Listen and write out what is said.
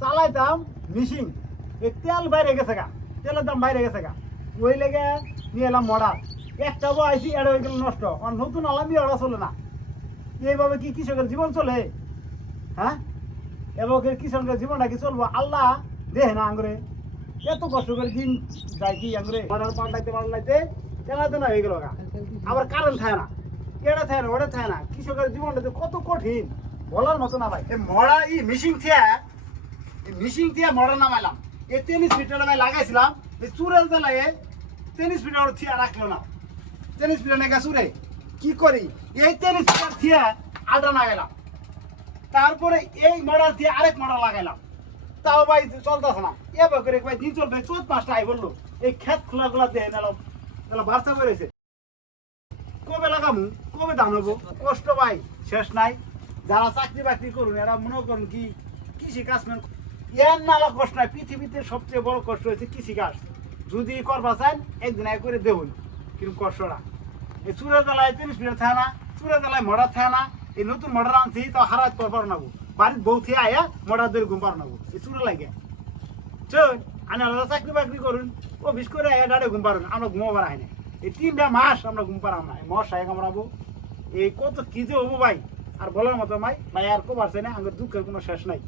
চালাইতাম missing, এই তেল বাইরে গেছে গা, তেলের দাম বাইরে গেছে গা, ওই লেগে নিয়ে এলাম মডার। একটা আইসি এড হয়ে গেল নষ্ট, আর নতুন আলাম ওরা চলে না। এইভাবে কি কৃষকের জীবন চলে? হ্যাঁ, এবং কৃষকের জীবনটা কি চলবো? আল্লাহ দেহে না আঙ্গুরে এত কষ্ট করে দিন যায় কি আঙ্গুরে মডার পাল্টাইতে পাল্টাইতে তেনা হয়ে গেল গা। আবার কারেন্ট থাকে না, এটা থাকে না, ওটা থাকে না। কৃষকের জীবনটা যে কত কঠিন বলার মতো না ভাই। মরা ই মিশিং থিয়া মরা নামাইলাম, এই 30 ফিটের ভাই লাগাইছিলাম, এই চুরের জ্বালায় 30 ফিটের থিয়া রাখলো না। 30 ফিটের নাকি চুরে কি করি, এই 30 ফিটের থিয়া আটা লাগাইলাম, তারপরে এই মডার দিয়ে আরেক মডার লাগাইলাম, তাও ভাই চলতেছে না। এবার করে ভাই দিন চলবে 14 মাসটা আই বললো। এই ক্ষেত খোলা খোলা দিয়ে নিলাম, বাচ্চা বেরোয়েছে। কবে লাগামু, কবে ধান হবো? কষ্ট ভাই শেষ নাই। যারা চাকরি বাকরি করুন এরা মনে করুন কি কৃষি কাজ এর নালা কষ্ট নাই। পৃথিবীতে সবচেয়ে বড় কষ্ট হয়েছে কৃষি কাজ। যদি করবা চান একদিন আগে করে দেবুন, কিন্তু কষ্টটা এই চুরের জ্বালায় 30 মিনিট থাকে না, চুরের জ্বালায় মডার থাকে না। এই নতুন মডার আনছি তো হারাত পারো নাবো, বাড়ির বউ থেকে আয়া মডার ধরে ঘুম পারো নাবো, এই চুরে লাগে চল। আমি আলাদা চাকরি বাকরি করুন, অফিস করে আয়া ডাড়ে ঘুম পারুন, আমরা ঘুমাবার হয় না। এই 3টা মাস আমরা ঘুম পারাম না, মশায় কামড়াবো। এই কত কি যে হবো ভাই, আর বলার মতো ভাই ভাই আর কবার চাই না, আমার দুঃখের কোনো শেষ নাই।